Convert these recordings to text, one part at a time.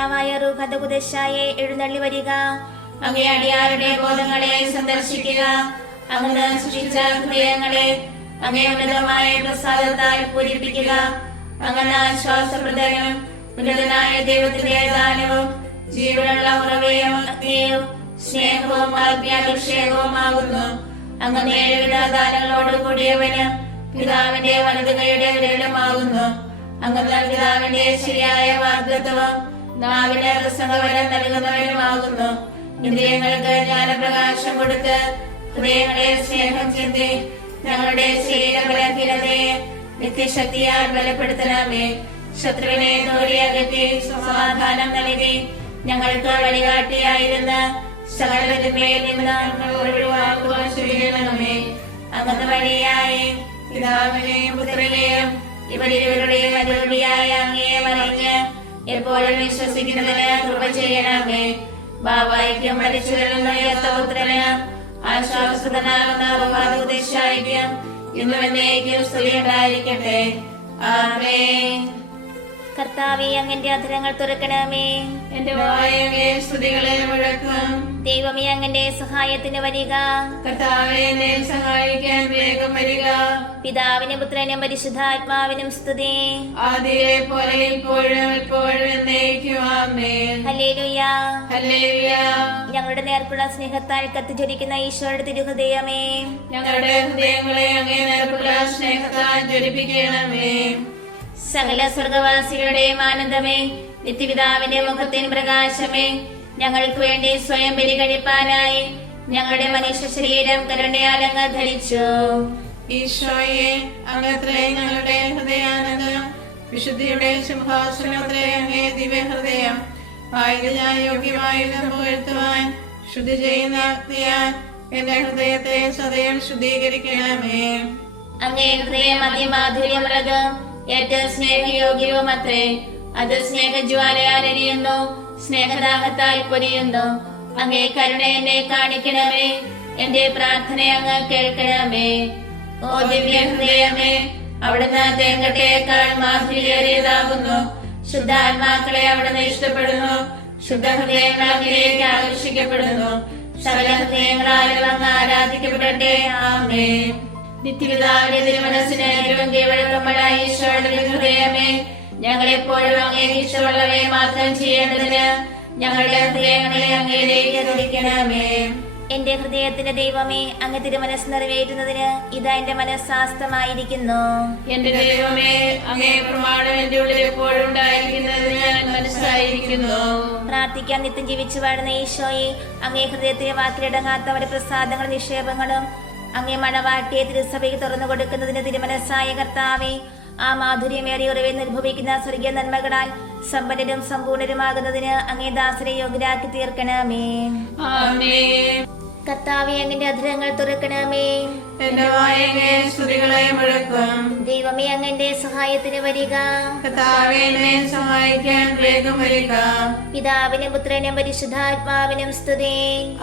കർത്താവായ റൂഹദകുദശായെ എഴുന്നള്ളി വരിക. അങ്ങേ അടിയാരുടെ ബോധങ്ങളെ സന്ദർശിക്കുക. അങ്ങ് സൃഷ്ടിച്ച ഹൃദയങ്ങളെ അങ്ങേ ഉന്നതമായ പ്രസാദത്താൽ പൂരിപ്പിക്കുക. അങ്ങനെ ആശ്വാസപ്രദനും ഉന്നതനായ ദൈവത്തിന്റെ ദാനവും ജീവനുള്ള ഉറവയും അഗ്നിയും സ്നേഹവും ആത്മീയാഭിഷേകവുമാകുന്നു. അങ്ങനെ ഏഴുവിധ ദാനങ്ങളോട് കൂടിയവന് പിതാവിന്റെ വലതുകൈയുടെ വിരലുമാകുന്നു. അങ്ങനെ പിതാവിന്റെ ശരിയായ വാഗ്ദത്തവും നാവിന് പ്രസംഗവരം നൽകുന്നവനുമാകുന്നു. ഇന്ദ്രിയങ്ങൾക്ക് ജ്ഞാനപ്രകാശം കൊടുത്ത് ഹൃദയങ്ങളെ സ്നേഹം ചിന്തി ഞങ്ങളുടെ ശരീര ബലഹീനതയെ നിത്യശക്തിയാൽ ബലപ്പെടുത്തണമേ. ശത്രുവിനെ ദൂരെ അകറ്റി സമാധാനം നൽകി ഞങ്ങൾക്ക് വഴികാട്ടിയായിരുന്ന സകലത്തിന്മേൽ ഒഴിവാക്കുവാൻ ചെയ്യണമേ. അങ്ങനെ വഴിയായി പിതാവിനെയും പുത്രനെയും ഇവരിവരുടെയും അതിർത്തിയായ അങ്ങയെ മറിഞ്ഞ് എപ്പോഴും വിശ്വസിക്കുന്നതിന് കൃപ ചെയ്യണമേ. ബാബായിക്കും മരിച്ചവരിൽ ഉയർത്ത പുത്രന് ആശ്വാസനാകുന്ന റൂഹാദകുദശായ്ക്കും ഇന്നും എന്നേക്കും സ്തുതി ഉണ്ടായിരിക്കട്ടെ. ആമേൻ. കർത്താവേ, അങ്ങന്റെ അധരങ്ങൾ തുറക്കണമേ. എന്റെ വായ അങ്ങേ സ്തുതികളെ മുഴക്കും. ദൈവമേ, അങ്ങന്റെ സഹായത്തിന് വരിക. കർത്താവേ, എന്നെ സഹായിക്കാൻ വേഗം വരിക. പിതാവിനും പുത്രനും പരിശുദ്ധാത്മാവിനും സ്തുതി. ആദിയിലെ പോലെ ഇപ്പോഴും എപ്പോഴും എന്നേക്കും. ആമേൻ. ഹല്ലേലൂയ, ഹല്ലേലൂയ. ഞങ്ങളുടെ നേർക്കുള്ള സ്നേഹത്താൽ കത്തിജ്വലിക്കുന്ന ഈശോയുടെ തിരുഹൃദയമേ, ഞങ്ങളുടെ ഹൃദയങ്ങളെ അങ്ങേ നേർക്കുള്ള സ്നേഹത്താൽ ജ്വലിപ്പിക്കണമേ. സകല സ്വർഗവാസികളുടെയും ആനന്ദമേ, നിത്യപിതാവിന്റെ മുഖത്തിന് പ്രകാശമേ, ഞങ്ങൾക്ക് വേണ്ടി സ്വയം ബലി കഴിപ്പാനായി ഞങ്ങളുടെ മനുഷ്യ ശരീരം കരുണയാൽ അങ്ങ് ധരിച്ചു. ഈശോയെ, അങ്ങത്രേ ഞങ്ങളുടെ ഹൃദയാനന്ദം, വിശുദ്ധിയുടെ സിംഹാസനമത്രേ അങ്ങേ ദിവ്യഹൃദയം. ആയത് ഞാൻ യോഗ്യമായത് പുകഴ്ത്തുവാൻ ശുദ്ധി ചെയ്യുന്ന അഗ്നിയാൽ എന്റെ ഹൃദയത്തെ സദയം ശുദ്ധീകരിക്കണമേ. അങ്ങേ ഹൃദയം അതിമാധുര്യമുള്ളത്, ഏറ്റവും സ്നേഹയോഗ്യവും അത്രേ. അത് സ്നേഹജ്വാലയാൽ എരിയുന്നു, സ്നേഹദാഹത്താൽ പൊരിയുന്നു. അങ്ങേ കരുണ എന്നെ കാണിക്കണമേ, എന്റെ പ്രാർത്ഥന അങ്ങ് കേൾക്കണമേ. ഓ ദിവ്യ ഹൃദയമേ, അവിടുന്ന് തേങ്കട്ടയേക്കാൾ മാധുര്യേറിയതാകുന്നു. ശുദ്ധാത്മാക്കളെ അവിടുന്ന് ഇഷ്ടപ്പെടുന്നു, ശുദ്ധ ഹൃദയങ്ങൾ അങ്ങിലേക്ക് ആകർഷിക്കപ്പെടുന്നു. സകല ഹൃദയങ്ങളാലും അങ്ങ് ആരാധിക്കപ്പെടട്ടെ. ആമേൻ. നിത്യപിതാവിന്റെ തിരുമനസ്സിന് ഏറ്റവും കീഴ്വഴക്കമുള്ള ഈശോയുടെ ഹൃദയമേ, ഞങ്ങളെപ്പോഴും അങ്ങേ ഇഷ്ടമുള്ളവയെ മാത്രം ചെയ്യേണ്ടതിന് ഞങ്ങളുടെ ഹൃദയങ്ങളെ അങ്ങയിലേക്ക് തുടിക്കണമേ. എന്റെ ഹൃദയത്തിന്റെ ദൈവമേ, അങ്ങ് തിരുമനസ് നിറവേറ്റുന്നതിന് ഇതാ എന്റെ മനസ്സാസ്തമായിരിക്കുന്നു. എന്റെ ദൈവമേ, അങ്ങേ പ്രമാണം എന്റെ ഉള്ളിൽ എപ്പോഴും ഉണ്ടായിരിക്കുന്നതിന് ഞാൻ മനസ്സായിരിക്കുന്നു. പ്രാർത്ഥിക്കാൻ നിത്യം ജീവിച്ചു വാഴുന്ന ഈശോയെ, അങ്ങേ ഹൃദയത്തിലെ വാക്കിലിടങ്ങാത്തവരുടെ പ്രസാദങ്ങളും നിക്ഷേപങ്ങളും അങ്ങേ മണവാട്ടിയെ തിരുസഭയ്ക്ക് തുറന്നു കൊടുക്കുന്നതിന് തിരുമനസ്സായ കർത്താവേ, ആ മാധുര്യമേറിയ ഉറവിൽ നിർഭവിക്കുന്ന സ്വർഗീയ നന്മകളാൽ സമ്പന്നരും സമ്പൂർണരുമാകുന്നതിന് അങ്ങേ ദാസരെ യോഗ്യരാക്കി തീർക്കണമേ. ആമേൻ. കർത്താവേ, അങ്ങന്റെ അധരങ്ങൾ തുറക്കണമേ. എന്റെ വായ അങ്ങേ സ്തുതികളെ മുഴക്കും. ദൈവമേ, അങ്ങന്റെ സഹായത്തിന് വരിക. കർത്താവേ, എന്നെ സഹായിക്കാൻ വേഗം വരിക. പിതാവിനും പുത്രനും പരിശുദ്ധാത്മാവിനും സ്തുതി.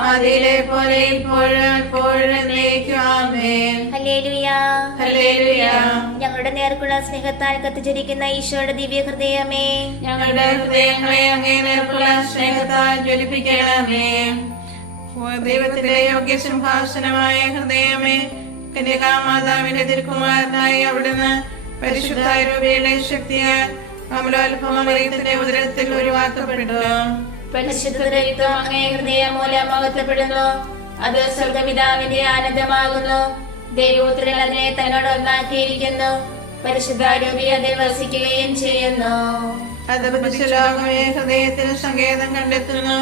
ആദിയിലെ പോലെ ഇപ്പോഴും എപ്പോഴും എന്നേക്കും. ആമേൻ. ഹല്ലേലൂയ, ഹല്ലേലൂയ. ഞങ്ങളുടെ നേർക്കുള്ള സ്നേഹത്താൽ കത്തിജ്വലിക്കുന്ന ഈശോയുടെ ദിവ്യ ഹൃദയമേ, ഞങ്ങളുടെ ഹൃദയങ്ങളെ അങ്ങേ നേർക്കുള്ള സ്നേഹത്താൽ ജ്വലിപ്പിക്കണമേ. ദൈവത്തിന്റെ യോഗ്യ സിംഹാസനമായ ഹൃദയമേ, കന്യകാമാതാവിന്റെ തിരുക്കുമാരനായി അവിടുന്ന് പരിശുദ്ധ രൂപയുടെ ശക്തിയാൽ അമലോത്ഭവമറിയത്തിന്റെ ഉദരത്തിൽ ഒഴിവാക്കപ്പെട്ടു. പരിശുദ്ധ ദൈവം അങ്ങേ ഹൃദയം മൂലം മഹത്വപ്പെടുന്നു. അത് സ്വർഗപിതാവിന്റെ ആനന്ദമാകുന്നു. ദൈവപുത്രൻ അതിനെ തന്നോട് ഒന്നാക്കിയിരിക്കുന്നു. പരിശുദ്ധ രൂപി അതിൽ വസിക്കുകയും ചെയ്യുന്നു. അത് പരിശുദ്ധമേ ഹൃദയത്തിന് സങ്കേതം കണ്ടെത്തുന്നു.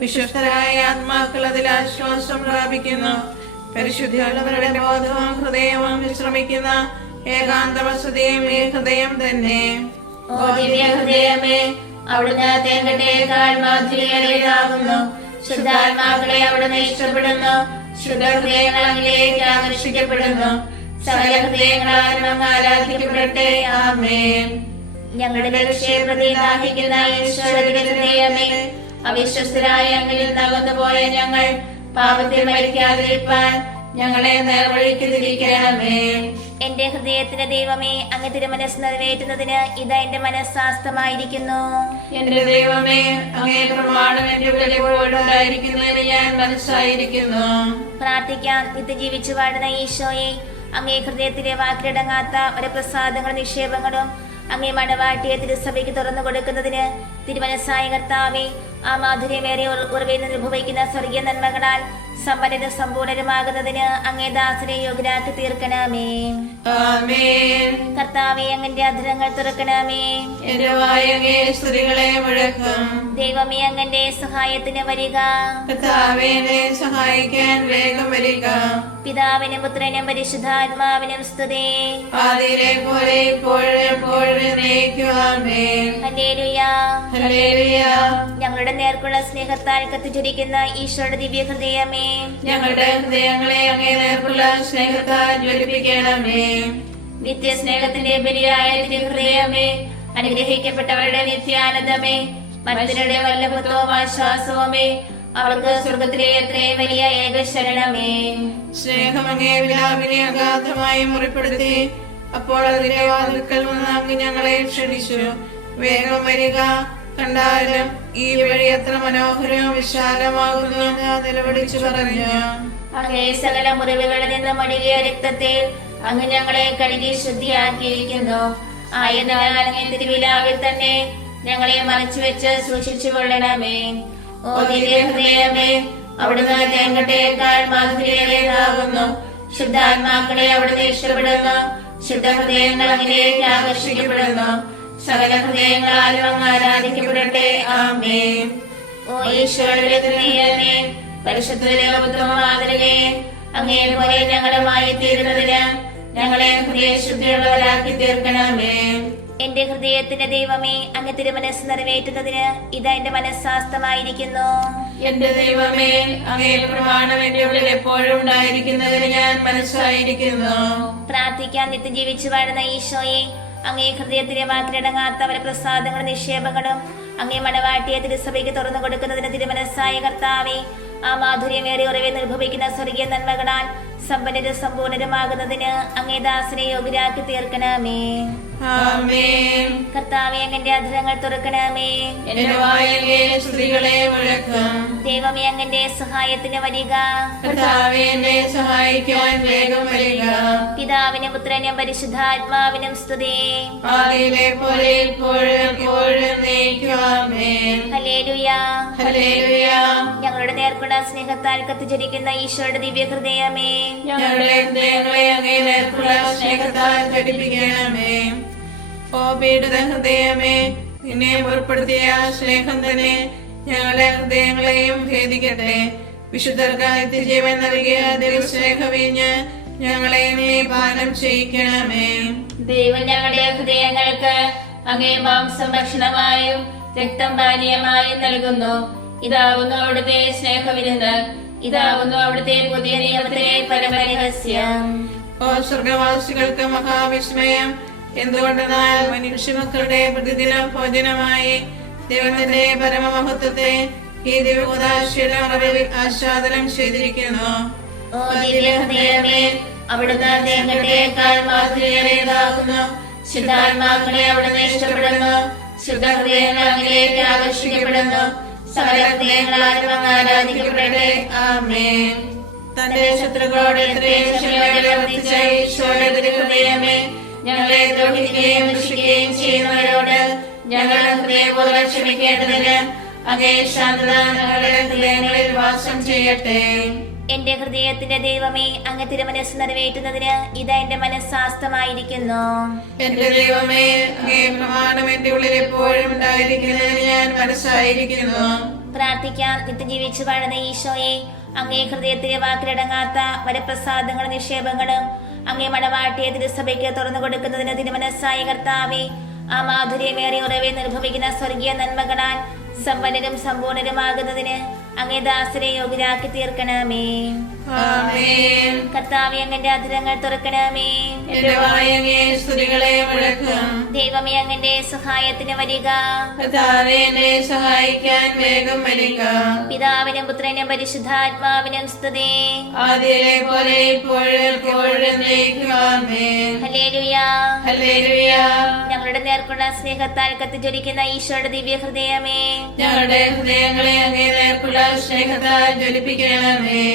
വിശ്വസ്തരായ ആത്മാക്കൾ അതിൽ ആശ്വാസം പ്രാപിക്കുന്നു. പരിശുദ്ധിയുള്ളവരുടെ ബോധവും ഹൃദയവും വിശ്രമിക്കുന്ന ഏകാന്ത വസതിയും ഈ ഹൃദയം തന്നെ. ഓ ദിവ്യ ഹൃദയമേ, അവിടുന്ന് തേങ്കട്ടയേക്കാൾ മാധുര്യേറിയതാകുന്നു. ശുദ്ധാത്മാക്കളെ അവിടുന്ന് ഇഷ്ടപ്പെടുന്നു. ശുദ്ധ ഹൃദയങ്ങൾ അങ്ങിലേക്ക് ആകർഷിക്കപ്പെടുന്നു. സകല ഹൃദയങ്ങളാലും അങ്ങ് ആരാധിക്കപ്പെടട്ടെ. ആമേൻ. ഞങ്ങളുടെ രക്ഷയെ ദാഹിക്കുന്ന ഈശോയുടെ ഹൃദയമേ, അവിശ്വസ്തരായ അങ്ങിൽ തകർന്നു പോയ ഞങ്ങൾ പാപത്തിൽ മരിക്കാതിരിക്കാൻ ഞങ്ങളെ നേർവഴിക്ക് തിരിക്കണമേ. എന്റെ ഹൃദയത്തിന്റെ ദൈവമേ, അങ്ങ് തിരുമനസ് നിറവേറ്റുന്നതിന് ഇതാ എന്റെ മനസ്സാസ്തമായിരിക്കുന്നു. എന്റെ ദൈവമേ, അങ്ങേ പ്രമാണം എന്റെ ഉള്ളിൽ എപ്പോഴും ഉണ്ടായിരിക്കുന്നതിന് ഞാൻ മനസ്സായിരിക്കുന്നു. പ്രാർത്ഥിക്കാം. നിത്യം ജീവിച്ചു വാഴുന്ന ഈശോയെ, അങ്ങേ ഹൃദയത്തിലെ വാക്കിലടങ്ങാത്ത ഒരു പ്രസാദങ്ങളും നിക്ഷേപങ്ങളും അങ്ങേ മണവാട്ടിയെ തിരുസഭയ്ക്ക് തുറന്നു കൊടുക്കുന്നതിന് തിരുമനസ്സായ കർത്താവേ, ആ മാധുര്യമേറിയ ഉറവിൽ നിന്ന് അനുഭവിക്കുന്ന സ്വർഗീയ നന്മകളാൽ സമ്പന്നരും സമ്പൂർണരുമാകുന്നതിന് അങ്ങേ ദാസനെ യോഗ്യരാക്കി തീർക്കണമേ. ആമേൻ. കർത്താവേ, അങ്ങന്റെ അധരങ്ങൾ തുറക്കണമേ. എന്റെ വായ് അങ്ങേ സ്തുതികളെ മുഴക്കും. ദൈവമേ, അങ്ങന്റെ സഹായത്തിന് വരിക. കർത്താവേ, എന്നെ സഹായിക്കാൻ വേഗം വരിക. പിതാവിനും പുത്രനും പരിശുദ്ധാത്മാവിനും സ്തുതി. ആദിയിലെ പോലെ ഇപ്പോഴും എപ്പോഴും എന്നേക്കും. ആമേൻ. ഹല്ലേലൂയ. ഹല്ലേലൂയ. ഞങ്ങളുടെ നേർക്കുള്ള സ്നേഹത്താൽ കത്തിച്ചൊരിക്കുന്ന ഈശോയുടെ ദിവ്യ ഹൃദയമേ, ഞങ്ങളുടെ ഹൃദയങ്ങളെ അങ്ങേ നേർക്കുള്ള സ്നേഹത്താൽ ജ്വലിപ്പിക്കണമേ. നിത്യസ്നേഹത്തിന്റെ ബലിയായ തിരുഹൃദയമേ, അനുഗ്രഹിക്കപ്പെട്ടവരുടെ നിത്യാനന്ദമേ, മനുഷ്യരുടെ വല്ലഭത്വവും ആശ്വാസവുമേ, അവർക്ക് സ്വർഗത്തിലെ എത്രയും വലിയ ഏകശരണമേ. സ്നേഹം അങ്ങേ വിലാപിനെ അഗാധമായി മുറിപ്പെടുത്തി അപ്പോൾ അതിന്റെ വാതിൽക്കൽ വന്ന് അങ്ങ് ഞങ്ങളെ ക്ഷണിച്ചു. വേഗം വരിക, കണ്ടാലും ഈ വഴി എത്ര മനോഹരവും വിശാലമാകുന്നു ഞാൻ നിലവിളിച്ചു പറഞ്ഞു. അങ്ങേ സകല മുറിവുകളിൽ നിന്ന് മടികിയ രക്തത്തിൽ അങ്ങ് ഞങ്ങളെ കഴുകി ശുദ്ധിയാക്കിയിരിക്കുന്നു. ആയതിനാൽ അങ്ങേ തിരുവിലാവിൽ തന്നെ ഞങ്ങളെ മറച്ചു വെച്ച് സൂക്ഷിച്ചു കൊള്ളണമേ. ഓ ദിവ്യ ഹൃദയമേ, അവിടുന്ന് തേങ്കട്ടയേക്കാൾ മാധുര്യേറിയതാകുന്നു. ശുദ്ധാത്മാക്കളെ അവിടുന്ന് ഇഷ്ടപ്പെടുന്നു. ശുദ്ധ ഹൃദയങ്ങൾ അങ്ങിലേക്ക് ആകർഷിക്കപ്പെടുന്നു. സകല ഹൃദയങ്ങളാലും അങ്ങ് ആരാധിക്കപ്പെടട്ടെ. ആമേൻ. ഓ ഈശോയുടെ ഹൃദയമേ, പരിശുദ്ധ മാതൃകയെ അങ്ങേ പോലെ ഞങ്ങളുമായി തീരുന്നതിന് ഞങ്ങളെ ഹൃദയശുദ്ധിയുള്ളവരാക്കി തീർക്കണമേ. എന്റെ ഹൃദയത്തിന്റെ ദൈവമേ, അങ്ങ് തിരുമനസ് നിറവേറ്റുന്നതിന് ഇതാ എന്റെ മനസ്സാസ്തമായിരിക്കുന്നു. എന്റെ ദൈവമേ, അങ്ങേ പ്രമാണം എന്റെ ഉള്ളിൽ എപ്പോഴും ഉണ്ടായിരിക്കുന്നതിന് ഞാൻ മനസ്സായിരിക്കുന്നു. പ്രാർത്ഥിക്കാൻ. നിത്യം ജീവിച്ചു വാഴുന്ന ഈശോയെ, അങ്ങേ ഹൃദയത്തിലെ വാക്കിലടങ്ങാത്ത പല പ്രസാദങ്ങളും നിക്ഷേപങ്ങളും അങ്ങേ മണവാട്ടിയെ തിരുസഭയ്ക്ക് തുറന്നു കൊടുക്കുന്നതിന് തിരുമനസ്സായ കർത്താവേ, ആ മാധുര്യമേറിയ ഉറവിൽ നിർഭവിക്കുന്ന സ്വർഗീയ നന്മകളാൽ സമ്പന്നരും സമ്പൂർണരുമാകുന്നതിന് അങ്ങേ ദാസനെ യോഗ്യരാക്കി തീർക്കണമേ. ആമേൻ. കർത്താവേ, അങ്ങന്റെ അധരങ്ങൾ തുറക്കണമേ. എന്റെ വായിലെ സ്തുതികളെ മുഴക്കും. ദൈവമേ, അങ്ങന്റെ സഹായത്തിന് വരിക. കർത്താവേ, എന്നെ സഹായിക്കാൻ വേഗം വരിക. പിതാവിനും പുത്രനും പരിശുദ്ധാത്മാവിനും സ്തുതി. ആദിയിലെ പോലെ ഇപ്പോഴും എപ്പോഴും എന്നേക്കും. ആമേൻ. ഹല്ലേലൂയ. ഹല്ലേലൂയ. ഞങ്ങളുടെ നേർക്കുള്ള സ്നേഹത്താൽ കത്തിച്ചൊരിക്കുന്ന ഈശോയുടെ ദിവ്യ ഹൃദയമേ, ഞങ്ങളുടെ ഹൃദയങ്ങളെ അങ്ങേ നേർക്കുള്ള സ്നേഹത്താൽ ഘടിപ്പിക്കണമേ. ഓ പീഡിത ഹൃദയമേ, നിന്നെ പുറപ്പെടുത്തിയ സ്നേഹം തന്നെ ഞങ്ങളുടെ ഹൃദയങ്ങളെയും ഭേദിക്കട്ടെ. വിശുദ്ധർക്ക് നിത്യജീവൻ നൽകിയ ദൈവസ്നേഹവീഞ്ഞ് ഞങ്ങളെ നീ പാനം ചെയ്യിക്കണമേ. ദൈവം ഞങ്ങളുടെ ഹൃദയങ്ങൾക്ക് അങ്ങേ മാംസം ഭക്ഷണമായും രക്തം പാനീയമായും നൽകുന്നു. ഇതാവുന്നു അവിടുത്തെ സ്നേഹവിരുന്ന്. ഇതാവുന്നു അവിടുത്തെ പുതിയ നിയമത്തിലെ പരമരഹസ്യം. ഓ സ്വർഗവാസികൾക്ക് മഹാവിസ്മയം, എന്തുകൊണ്ടെന്നാൽ മനുഷ്യമക്കളുടെ പ്രതിദിന ഭോജനമായി ദൈവത്തിന്റെ പരമമഹത്വത്തെ ഈ ദിവ്യകൂദാശയുടെ മറവിൽ ആസ്വാദനം ചെയ്തിരിക്കുന്നു. ഓ ദിവ്യ ഹൃദയമേ, അവിടുന്ന് തേങ്കട്ടയേക്കാൾ മാധുര്യേറിയതാകുന്നു. ശുദ്ധാത്മാക്കളെ അവിടുന്ന് ഇഷ്ടപ്പെടുന്നു. ശുദ്ധ ഹൃദയങ്ങൾ അങ്ങിലേക്ക് ആകർഷിക്കപ്പെടുന്നു. സകല ഹൃദയങ്ങളാലും അങ്ങ് ആരാധിക്കപ്പെടട്ടെ. ആമേൻ. തന്റെ ശത്രുക്കളോട് എത്രയും ക്ഷമയോടെ പ്രവർത്തിച്ച ഈശോയുടെ ഹൃദയമേ, ഞങ്ങളെ ദ്രോഹിക്കുകയും ദുഷിക്കുകയും ചെയ്യുന്നവരോട് ഞങ്ങൾ ഹൃദയപൂർവ്വം ക്ഷമിക്കേണ്ടതിന് അങ്ങേ ശാന്തത ഞങ്ങളുടെ ഹൃദയങ്ങളിൽ വാസം ചെയ്യട്ടെ. എന്റെ ഹൃദയത്തിന്റെ ദൈവമേ, അങ്ങ് തിരുമനസ് നിറവേറ്റുന്നതിന് ഇതാ എന്റെ മനസ്സാസ്തമായിരിക്കുന്നു. എന്റെ ദൈവമേ, അങ്ങേ പ്രമാണം എന്റെ ഉള്ളിൽ എപ്പോഴും ഉണ്ടായിരിക്കുന്നതിന് ഞാൻ മനസ്സായിരിക്കുന്നു. പ്രാർത്ഥിക്കാം. നിത്യം ജീവിച്ചു വാഴുന്ന ഈശോയെ, അങ്ങേ ഹൃദയത്തിലെ വാക്കിലടങ്ങാത്ത വരപ്രസാദങ്ങളും നിക്ഷേപങ്ങളും അങ്ങേ മണവാട്ടിയെ തിരുസഭയ്ക്ക് തുറന്നു കൊടുക്കുന്നതിന് തിരുമനസ്സായ കർത്താവേ, ആ മാധുര്യമേറിയ ഉറവിൽ നിർഭവിക്കുന്ന സ്വർഗീയ നന്മകളാൽ സമ്പന്നരും സമ്പൂർണരുമാകുന്നതിന് അങ്ങേ ദാസരെ യോഗ്യരാക്കി തീർക്കണമേ. ആമേൻ. കർത്താവേ അങ്ങന്റെ അധരങ്ങൾ തുറക്കണമേ. എന്റെ വായ അങ്ങേ സ്തുതികളെ മുഴക്കാം. ദൈവമേ അങ്ങന്റെ സഹായത്തിന് വരിക. കർത്താവേ എന്നെ സഹായിക്കാൻ വേഗം വരിക. പിതാവിനും പുത്രനും പരിശുദ്ധാത്മാവിനും സ്തുതി. ആദിയിലെ പോലെ ഇപ്പോഴും എപ്പോഴും എന്നേക്കും ആമേൻ. ഹല്ലേലൂയ. ഹല്ലേലൂയ. ഞങ്ങളുടെ നേർക്കുള്ള സ്നേഹത്താൽ കത്തിജ്വലിക്കുന്ന ഈശോയുടെ ദിവ്യ ഹൃദയമേ, ഞങ്ങളുടെ ഹൃദയങ്ങളെ അങ്ങേ നേർക്കുള്ള സ്നേഹത്താൽ ജ്വലിപ്പിക്കണമേ.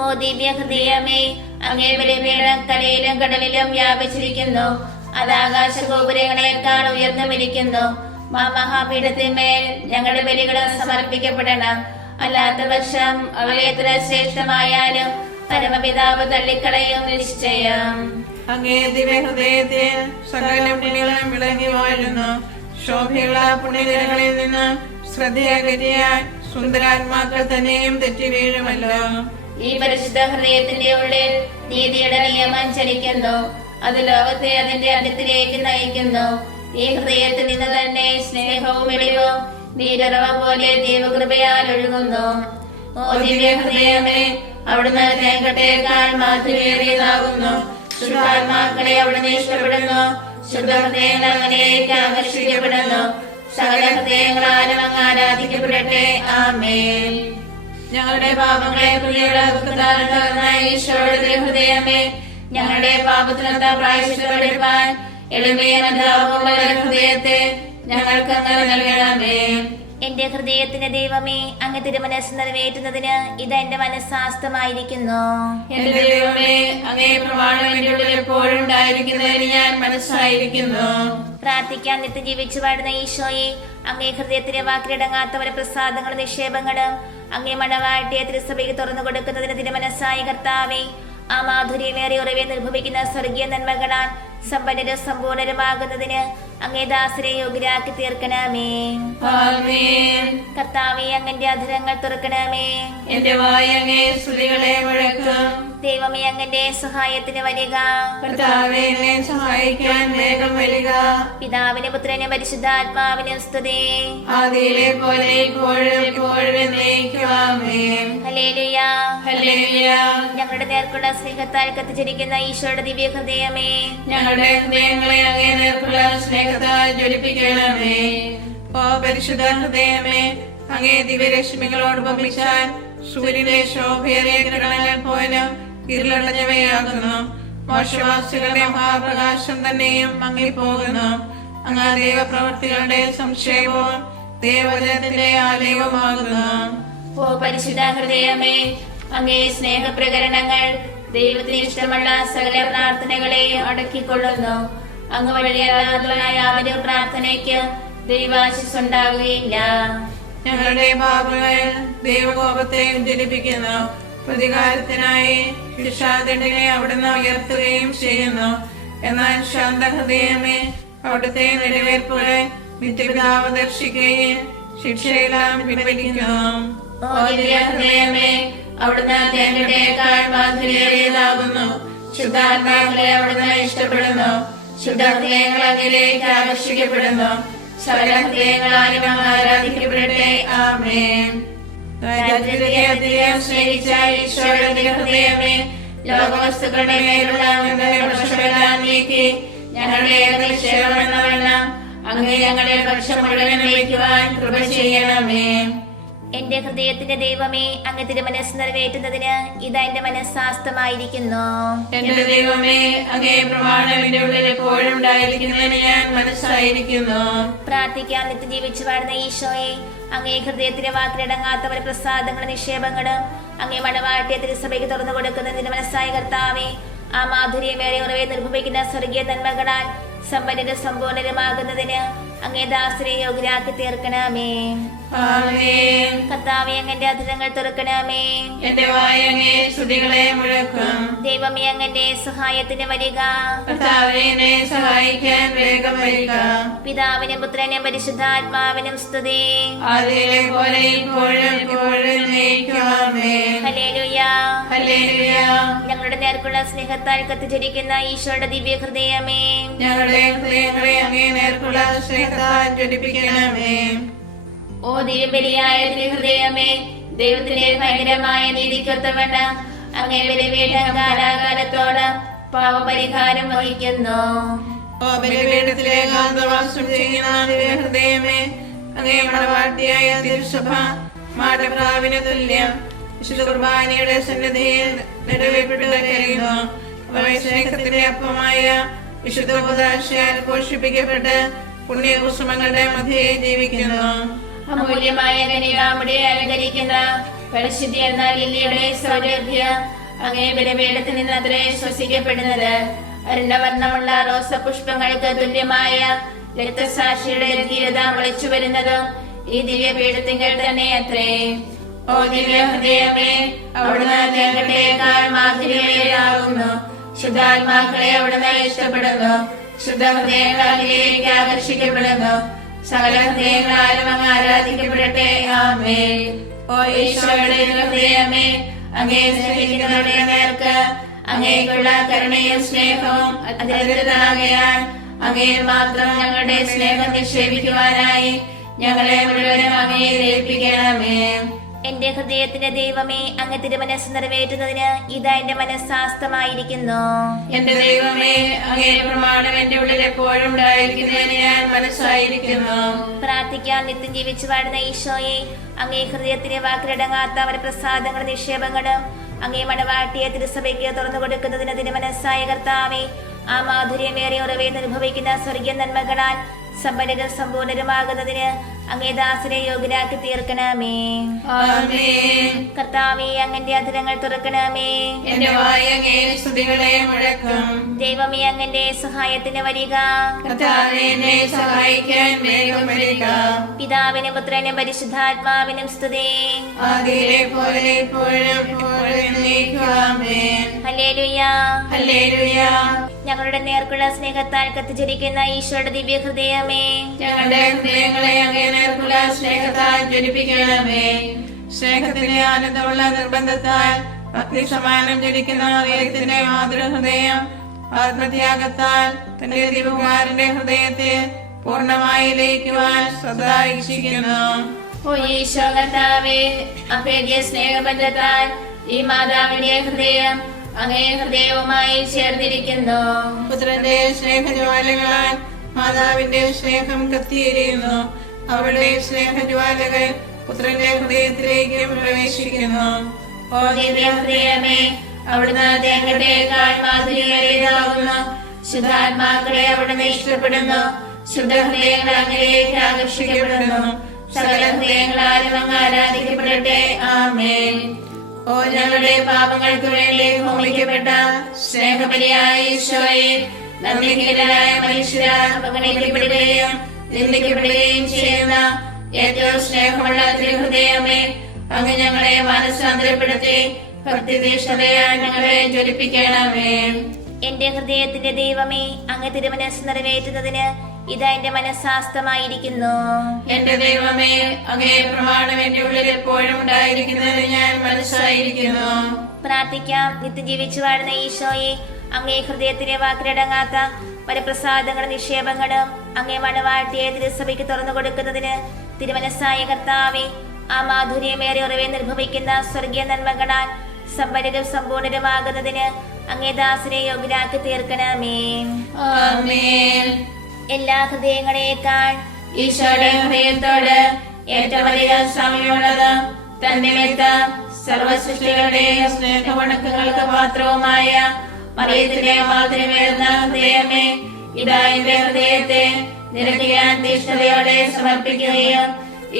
ഓ ദിവ്യ ഹൃദയമേ, അങ്ങേ ബലിപീഠം കരയിലും കടലിലും വ്യാപിച്ചിരിക്കുന്നു. അത് ആകാശ ഗോപുരങ്ങളെക്കാൾ ഉയർന്നു വിളിക്കുന്നു. മഹാപീഠത്തിന്മേൽ ഞങ്ങളുടെ ബലികളും സമർപ്പിക്കപ്പെടണം. അല്ലാത്ത പക്ഷം അവയെത്ര ശ്രേഷ്ഠമായാലും പരമപിതാവ് തള്ളിക്കളയും നിശ്ചയം. അങ്ങേ ദിവ്യ ഹൃദയത്തിൽ സകല പുണ്യങ്ങളും വിളങ്ങി വാഴുന്നു. ശോഭയുള്ള പുണ്യനിരകളിൽ നിന്ന് ശ്രദ്ധയകറ്റിയാൽ സുന്ദരാത്മാക്കൾ തന്നെയും തെറ്റി വീഴുമല്ലോ. ഈ പരിശുദ്ധ ഹൃദയത്തിന്റെ ഉള്ളിൽ നീതിയുടെ നിയമം ചലിക്കുന്നു. അത് ലോകത്തെ അതിന്റെ അന്ത്യത്തിലേക്ക് നയിക്കുന്നു. ഈ ഹൃദയത്തിൽ നിന്ന് തന്നെ സ്നേഹവും വെളിവും നീരറവ പോലെ ദൈവകൃപയാൽ ഒഴുകുന്നു. ഓ ദിവ്യ ഹൃദയമേ, അവിടുന്ന് തേങ്കട്ടേക്കാൾ മാധുര്യേറിയതാകുന്നു. ശുദ്ധാത്മാക്കളെ അവിടുന്ന് ഇഷ്ടപ്പെടുന്നു. ശുദ്ധഹൃദയങ്ങൾ അങ്ങനെയൊക്കെ ആകർഷിക്കപ്പെടുന്നു. സകല ഹൃദയങ്ങളാലും അങ്ങ് ആരാധിക്കപ്പെടട്ടെ. ആമേൻ. ഞങ്ങളുടെ പാപങ്ങളെ പ്രിയപ്പെടുന്ന ഈശോയുടെ ഹൃദയമേ, ഞങ്ങളുടെ പാപത്തിനൊത്ത പ്രായശ്ചിത്തമെടുപ്പാൻ എളിമയും അനുതാപവുമുള്ള ഹൃദയത്തെ ഞങ്ങൾക്ക് അങ്ങ് നൽകണമേ. എന്റെ ഹൃദയത്തിന്റെ ദൈവമേ, അങ്ങ് തിരുമനസ് നിറവേറ്റുന്നതിന് ഇത് എന്റെ മനസ്സാസ്തമായിരിക്കുന്നു. എന്റെ ദൈവമേ, അങ്ങേ പ്രമാണം എന്റെ ഉള്ളിൽ എപ്പോഴും ഉണ്ടായിരിക്കുന്നതിന് ഞാൻ മനസ്സായിരിക്കുന്നു. പ്രാർത്ഥിക്കാൻ നിത്യം ജീവിച്ചു വാഴുന്ന ഈശോയെ, അങ്ങേ ഹൃദയത്തിലെ വാക്കിലടങ്ങാത്തവരെ പ്രസാദങ്ങളും നിക്ഷേപങ്ങളും അങ്ങേ മണവാട്ടിയെ തിരുസഭയ്ക്ക് തുറന്നു കൊടുക്കുന്നതിന് തിരുമനസ്സായ കർത്താവേ, ആ മാധുര്യമേറിയ ഉറവെ നിർഭവിക്കുന്ന സ്വർഗീയ നന്മകളാൽ സമ്പന്നരും സമ്പൂർണരുമാകുന്നതിന് അങ്ങേ ദാസരെ യോഗ്യരാക്കി തീർക്കണമേ. ആമേൻ. കർത്താവേ, അങ്ങന്റെ അധരങ്ങൾ തുറക്കണമേ. എന്റെ വായ അങ്ങേ സ്തുതികളെ മുഴക്കാം. ദൈവമേ, അങ്ങന്റെ സഹായത്തിന് വരിക. കർത്താവേ എന്നെ സഹായിക്കാൻ വേഗം വരിക. പിതാവിനും പുത്രനും പരിശുദ്ധാത്മാവിനും സ്തുതി. ആദിയിലെ പോലെ ഇപ്പോഴും എപ്പോഴും എന്നേക്കും ആമേൻ. ഹല്ലേലൂയ. ഹല്ലേലൂയ. ഞങ്ങളുടെ നേർക്കുള്ള സ്നേഹത്താൽ കത്തിച്ചിരിക്കുന്ന ഈശോയുടെ ദിവ്യ ഹൃദയമേ, ഞങ്ങളുടെ ഹൃദയങ്ങളെ അങ്ങേ നേർക്കുള്ള സ്നേഹത്താൽ ജ്വലിപ്പിക്കണമേ. ഓ പരിശുദ്ധ ഹൃദയമേ, അങ്ങേ ദിവ്യരശ്മികളോട് ഉപമിച്ചാൽ സൂര്യന്റെ ശോഭയേറിയ കിരണങ്ങൾ പോലും ഇരുളടഞ്ഞവയാകുന്നു. മോശവാസികളുടെ മഹാപ്രകാശം തന്നെയും മങ്ങിപ്പോകുന്നു. അങ്ങ് ദൈവപ്രവൃത്തികളുടെ സംക്ഷേപവും ദൈവവചനത്തിന്റെ ആലയവുമാകുന്നു. ഓ പരിശുദ്ധ ഹൃദയമേ, അങ്ങേ സ്നേഹപ്രകരണങ്ങൾ ദൈവത്തിന് ഇഷ്ടമുള്ള സകല പ്രാർത്ഥനകളെ അടക്കിക്കൊള്ളുന്നു. അങ്ങ് വഴിയല്ലാത്ത യാതൊരു പ്രാർത്ഥനയ്ക്ക് ദൈവാശിസ് ഉണ്ടാകുകയില്ല. ഞങ്ങളുടെ പാപങ്ങൾ ദൈവകോപത്തെ ഉജ്ജ്വലിപ്പിക്കുന്നു. പ്രതികാരത്തിനായി ശിക്ഷാദണ്ഡിനെ അവിടുന്ന് ഉയർത്തുകയും ചെയ്യുന്നു. എന്നാൽ ശാന്തഹൃദയമേ, അവിടുത്തെ നിലവേർപ്പുകൾ നിത്യപിതാവ് ദർശിക്കുകയും ശിക്ഷയെല്ലാം പിൻവലിക്കുന്നു. ഓ ഹൃദയമേ, അവിടുന്ന് തേങ്ങയുടേക്കാൾ മാധുര്യേറിയതാകുന്നു. ശുദ്ധാത്മാക്കളെ അവിടുന്ന് ഇഷ്ടപ്പെടുന്നു. ശുദ്ധഹൃദയങ്ങൾ അങ്ങിലേക്ക് ആകർഷിക്കപ്പെടുന്നു. സകല ഹൃദയങ്ങളാലും അങ്ങ് ആരാധിക്കപ്പെടട്ടെ. ആമേൻ. ദാരിദ്ര്യത്തെ സ്നേഹിച്ച ഈശോയുടെ ഹൃദയമേ, ലോകവസ്തുക്കളുടെ മേലുള്ള പക്ഷമെല്ലാം നീക്കി ഞങ്ങളുടെ നിക്ഷേപമെന്നവണ്ണം അങ്ങ് ഞങ്ങളുടെ പക്ഷം മുഴുവൻ വയ്ക്കുവാൻ കൃപ ചെയ്യണമേ. എന്റെ ഹൃദയത്തിന്റെ ദൈവമേ, അങ്ങ് തിരുമനസ് നിറവേറ്റുന്നതിന് ഇത് എന്റെ മനസ്സാസ്തമായിരിക്കുന്നു. എന്റെ ദൈവമേ, അങ്ങേ പ്രമാണം എന്റെ ഉള്ളിൽ എപ്പോഴും ഉണ്ടായിരിക്കുന്നതിന് ഞാൻ മനസ്സായിരിക്കുന്നു. പ്രാർത്ഥിക്കാൻ നിത്യം ജീവിച്ചു വാഴുന്ന ഈശോയെ, അങ്ങേ ഹൃദയത്തിലെ വാക്കിലടങ്ങാത്തവരെ പ്രസാദങ്ങളും നിക്ഷേപങ്ങളും അങ്ങേ മണവാട്ടിയെ തിരുസഭയ്ക്ക് തുറന്നു കൊടുക്കുന്ന തിരുമനസ്സായ കർത്താവേ, ആ മാധുര്യമേറിയ ഉറവെ നിർഭവിക്കുന്ന സ്വർഗീയ നന്മകളാൽ സമ്പന്നരും സമ്പൂർണരുമാകുന്നതിന് അങ്ങേ ദാസരെ യോഗ്യരാക്കി തീർക്കണമേ. ആമേൻ. കർത്താവേ, അങ്ങന്റെ അധരങ്ങൾ തുറക്കണമേ. എന്റെ വായ അങ്ങേ സ്തുതികളെ മുഴക്കും. ദൈവമേ, അങ്ങന്റെ സഹായത്തിന് വരിക. കർത്താവേ എന്നെ സഹായിക്കാൻ വേഗം വരിക. പിതാവിനും പുത്രനും പരിശുദ്ധാത്മാവിനും സ്തുതി. ആദിയിലെ പോലെ ഇപ്പോഴും എപ്പോഴും എന്നേക്കും ആമേൻ. ഹല്ലേലൂയ. ഹല്ലേലൂയ. ഞങ്ങളുടെ നേർക്കുള്ള സ്നേഹത്താൽ കത്തിച്ചിരിക്കുന്ന ഈശോയുടെ ദിവ്യ ഹൃദയമേ, ഞങ്ങളുടെ ഹൃദയങ്ങളെ അങ്ങേ നേർക്കുള്ള സ്നേഹത്താൽ ജ്വലിപ്പിക്കണമേ. ഓ ദിവ്യബലിയായ ഹൃദയമേ, ദൈവത്തിന്റെ ഭയങ്കരമായ നീതിക്കൊത്തവണ്ണം അങ്ങേ ബലിപീഠം കാലാകാലത്തോട് പാപപരിഹാരം വഹിക്കുന്നു. ഓ ബലിപീഠത്തിലെ ഏകാന്തവാസം ചെയ്യുന്ന ഹൃദയമേ, അങ്ങേ മണവാട്ടിയായ തിരുസഭ മാടപ്രാവിന് തുല്യം വിശുദ്ധ കുർബാനയുടെ സന്നിധിയിൽ നിറവേറ്റു കരയുന്നു. സ്നേഹത്തിന്റെ അപ്പമായ വിശുദ്ധ ഉപദാശയാൽ പോഷിപ്പിക്കപ്പെട്ട് പുണ്യകുസുമങ്ങളുടെ മധ്യേ ജീവിക്കുന്നു. അമൂല്യമായ കനികാമുടെ അലങ്കരിക്കുന്ന പരിശുദ്ധി എന്ന ലില്ലിയുടെ സൗരഭ്യം അങ്ങേ ബലിപീഠത്തിൽ നിന്ന് അത്രേ ശ്വസിക്കപ്പെടുന്നത്. അരുണവർണ്ണമുള്ള റോസപുഷ്പങ്ങൾക്ക് തുല്യമായ രക്തസാക്ഷിയുടെ ധീരത മുളച്ചു വരുന്നതും ഈ ദിവ്യപീഠത്തിങ്കൽ തന്നെ അത്രേ. ഓ ദിവ്യ ഹൃദയമേ, അവിടുന്ന് തേങ്ങട്ടേക്കാൾ മാധുര്യമേറിയാകുന്നു. ശുദ്ധാത്മാക്കളെ അവിടുന്ന് ഇഷ്ടപ്പെടുന്നു. ശുദ്ധ ഹൃദയങ്ങളിലേക്ക് ആകർഷിക്കപ്പെടുന്നു. സകല ഹൃദയങ്ങളാലും അങ്ങ് ആരാധിക്കപ്പെടട്ടെ. ആമേൻ. ഓ ഈശോയുടെ ഹൃദയമേ, അങ്ങേ സ്നേഹിക്കുന്നവരുടെ നേർക്ക് അങ്ങേക്കുള്ള കരുണയും സ്നേഹവും അതിരതാകയാൽ അങ്ങേ മാത്രം ഞങ്ങളുടെ സ്നേഹം നിക്ഷേപിക്കുവാനായി ഞങ്ങളെ മുഴുവനും അങ്ങേ ഏൽപ്പിക്കണമേ. എന്റെ ഹൃദയത്തിന്റെ ദൈവമേ, അങ്ങ് തിരുമനസ് നിറവേറ്റുന്നതിന് ഇതാ എന്റെ മനസ്സാസ്തമായിരിക്കുന്നു. എന്റെ ദൈവമേ, അങ്ങേ പ്രമാണം എന്റെ ഉള്ളിൽ എപ്പോഴും ഉണ്ടായിരിക്കുന്നതിന് ഞാൻ മനസ്സായിരിക്കുന്നു. പ്രാർത്ഥിക്കാം. നിത്യം ജീവിച്ചു വാഴുന്ന ഈശോയെ, അങ്ങേ ഹൃദയത്തിലെ വാക്കിലടങ്ങാത്ത വരപ്രസാദങ്ങളും നിക്ഷേപങ്ങളും അങ്ങേ മണവാട്ടിയെ തിരുസഭയ്ക്ക് തുറന്നു കൊടുക്കുന്നതിന് തിരുമനസ്സായ കർത്താവേ, ആ മാധുര്യമേറിയ ഉറവേന്ന് അനുഭവിക്കുന്ന സ്വർഗീയ നന്മകളാൽ സമ്പന്നരും സമ്പൂർണരുമാകുന്നതിന് അങ്ങേ ദാസരെ യോഗ്യരാക്കി തീർക്കണമേ. ആമേൻ. കർത്താവേ, അങ്ങന്റെ അധരങ്ങൾ തുറക്കണമേ. എന്റെ വായ അങ്ങേ സ്തുതികളെ മുഴക്കും. ദൈവമേ, അങ്ങന്റെ സഹായത്തിന് വരിക. കർത്താവേ, എന്നെ സഹായിക്കാൻ വേഗം വരിക. പിതാവിനും പുത്രനും പരിശുദ്ധാത്മാവിനും സ്തുതി. ആദിയിലെ പോലെ ഇപ്പോഴും എപ്പോഴും എന്നേക്കും. ആമേൻ. ഹല്ലേലൂയ. ഹല്ലേലൂയ. ഞങ്ങളുടെ നേർക്കുള്ള സ്നേഹത്താൽ കത്തിച്ചിരിക്കുന്ന ഈശോയുടെ ദിവ്യ ഹൃദയമേ, ഞങ്ങളുടെ ഹൃദയങ്ങളെ അങ്ങേ നേർക്കുള്ള സ്നേഹത്താൽ ജ്വലിപ്പിക്കണമേ. സ്നേഹത്തിന്റെ ആനന്ദമുള്ള നിർബന്ധത്താൽ ഭക്തി സമാനം ജ്വലിക്കുന്ന ദൈവത്തിന്റെ മാതൃഹൃദയം ആത്മത്യാഗത്താൽ തന്റെ ദൈവകുമാരന്റെ ഹൃദയത്തെ പൂർണ്ണമായി ലയിക്കുവാൻ സദാ ഇച്ഛിക്കുന്നു. ഓ ഈശോ കർത്താവേ, അഭേദ്യ സ്നേഹബന്ധത്താൽ ഈ മാതാവിന്റെ ഹൃദയം അങ്ങേ ഹൃദയവുമായി ചേർന്നിരിക്കുന്നു. പുത്രന്റെ സ്നേഹജ്വാലകളാൽ മാതാവിന്റെ സ്നേഹം കത്തിയെരിയുന്നു. അവളുടെ സ്നേഹജ്വാലകൾ പുത്രന്റെ ഹൃദയത്തിലേക്ക് പ്രവേശിക്കുന്നു. ഓ ദിവ്യ ഹൃദയമേ, അവിടുന്ന് തേങ്ങട്ടേക്കാൾ മാധുര്യമേറിയതാകുന്നു. ശുദ്ധാത്മാക്കളെ അവിടുന്ന് ഇഷ്ടപ്പെടുന്നു. ശുദ്ധ ഹൃദയങ്ങൾ അങ്ങേക്ക് ആകർഷിക്കപ്പെടുന്നു. സകല ഹൃദയങ്ങളാലും അങ്ങ് ആരാധിക്കപ്പെടട്ടെ. ആമേൻ. ഓ ഞങ്ങളുടെ പാപങ്ങൾക്ക് വേണ്ടി ഹോമിക്കപ്പെട്ട സ്നേഹബലിയായ ഈശോയെ, നന്ദിഹീനരായ മനുഷ്യരാൽ അവഗണിക്കപ്പെടുകയും നിന്ദിക്കപ്പെടുകയും ചെയ്യുന്ന ഏറ്റവും സ്നേഹമുള്ള തിരുഹൃദയമേ, അങ്ങ് ഞങ്ങളെ മാനസാന്തരപ്പെടുത്തി ഭക്തിതീഷ്ണതയാൽ ഞങ്ങളെ ജ്വലിപ്പിക്കണമേ. എന്റെ ഹൃദയത്തിന്റെ ദൈവമേ, അങ്ങ് തിരുമനസ് നിറവേറ്റുന്നതിന് ഇതാ എന്റെ മനസ്സാസ്തമായിരിക്കുന്നു. എന്റെ ദൈവമേ, അങ്ങേ പ്രമാണം എന്റെ ഉള്ളിൽ എപ്പോഴും ഉണ്ടായിരിക്കുന്നതിന് ഞാൻ മനസ്സായിരിക്കുന്നു. പ്രാർത്ഥിക്കാം. നിത്യം ജീവിച്ചു വാഴുന്ന ഈശോയെ, അങ്ങേ ഹൃദയത്തിലെ വാക്കിലടങ്ങാത്ത വരപ്രസാദങ്ങളും നിക്ഷേപങ്ങളും അങ്ങേ മണവാട്ടിയെ തിരുസഭയ്ക്ക് തുറന്നു കൊടുക്കുന്നതിന് തിരുമനസ്സായ കർത്താവേ, ആ മാധുര്യമേറെ ഉറവെ നിർഭവിക്കുന്ന സ്വർഗീയ നന്മകളാൽ സമ്പന്നരും സമ്പൂർണരുമാകുന്നതിന് അങ്ങേ ദാസരെ യോഗ്യരാക്കി തീർക്കണമേ. ആമേൻ. എല്ലാ ഹൃദയങ്ങളെക്കാൾ ഈശോയുടെ ഹൃദയത്തോട് ഏറ്റവും അധികം സമയമുള്ളത് തന്നിമിത്തം സർവസൃഷ്ടികളുടെയും സ്നേഹവണക്കങ്ങൾക്ക് പാത്രവുമായ മറിയത്തിന്റെ മാധുര്യമേറുന്ന ഹൃദയമേ, ഇതാ എന്റെ ഹൃദയത്തെ നിനക്ക് ഞാൻ തീഷ്ണതയോടെ സമർപ്പിക്കുകയും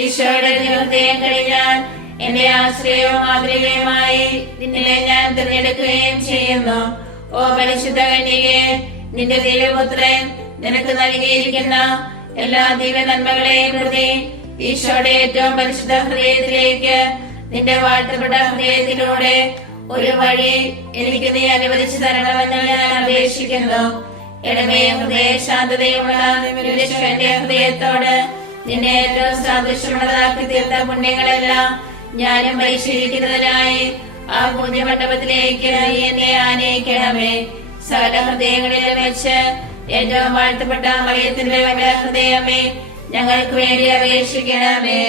ഈശോയുടെ ഹൃദയം കഴിഞ്ഞാൽ എന്റെ ആശ്രയവും മാതൃകയുമായി നിന്നെ ഞാൻ തിരഞ്ഞെടുക്കുകയും ചെയ്യുന്നു. ഓ പരിശുദ്ധ കന്യകേ, നിന്റെ ദിവ്യപുത്രൻ നിനക്ക് നൽകിയിരിക്കുന്ന എല്ലാ ദിവ്യ നന്മകളെയും പ്രതി ഈശോയുടെ ഏറ്റവും പരിശുദ്ധ ഹൃദയത്തിലേക്ക് നിന്റെ വാഴ്ത്തപ്പെട്ട ഹൃദയത്തിലൂടെ ഒരു വഴി എനിക്ക് നീ അനുവദിച്ചു തരണമെന്ന് ഞാൻ അപേക്ഷിക്കുന്നു. ഇടമേ ഹൃദയ ശാന്തതയുള്ള എന്റെ ഹൃദയത്തോട് നിന്നെ ഏറ്റവും സാദൃശ്യമുള്ളതാക്കി തീർത്ത പുണ്യങ്ങളെല്ലാം ഞാനും പരിശീലിക്കുന്നതിനായി ആ പൂജ്യമണ്ഡപത്തിലേക്ക് നീ എന്നെ ആനയിക്കണമേ. സകല ഹൃദയങ്ങളിലും വെച്ച് ഏറ്റവും വാഴ്ത്തപ്പെട്ട മറിയത്തിന്റെ ഹൃദയമേ, ഞങ്ങൾക്ക് വേണ്ടി അപേക്ഷിക്കണമേ.